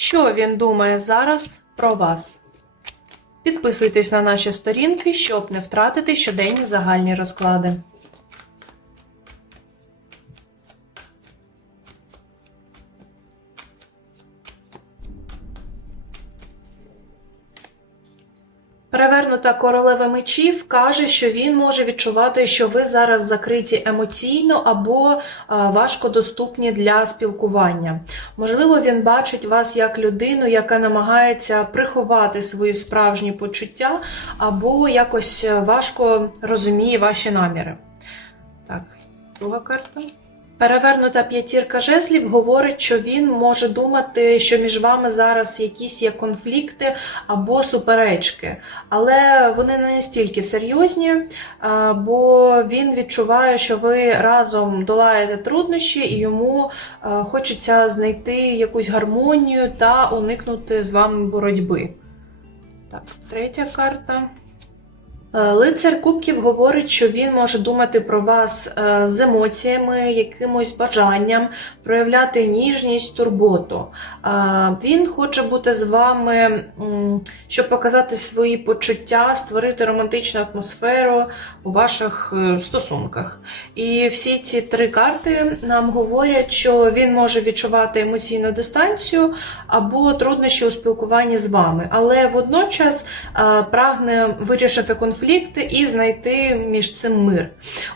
Що він думає зараз про вас? Підписуйтесь на наші сторінки, щоб не втратити щоденні загальні розклади. Перевернута королева мечів каже, що він може відчувати, що ви зараз закриті емоційно або е, важко доступні для спілкування. Можливо, він бачить вас як людину, яка намагається приховати свої справжні почуття, або якось е, важко розуміє ваші наміри. Так, друга карта. Перевернута п'ятірка жезлів говорить, що він може думати, що між вами зараз якісь є конфлікти або суперечки, але вони не настільки серйозні, бо він відчуває, що ви разом долаєте труднощі, і йому хочеться знайти якусь гармонію та уникнути з вами боротьби. Так, третя карта. Е, Лицар Кубків говорить, що він може думати про вас е, з емоціями, якимось бажанням, проявляти ніжність, турботу. Е, Він хоче бути з вами, щоб показати свої почуття, створити романтичну атмосферу у ваших стосунках. І всі ці три карти нам говорять, що він може відчувати емоційну дистанцію або труднощі у спілкуванні з вами, але водночас прагне вирішити конфлікти і знайти між цим мир.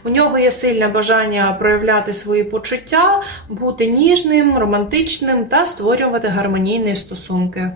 У нього є сильне бажання проявляти свої почуття, бути ніжним, романтичним та створювати гармонійні стосунки.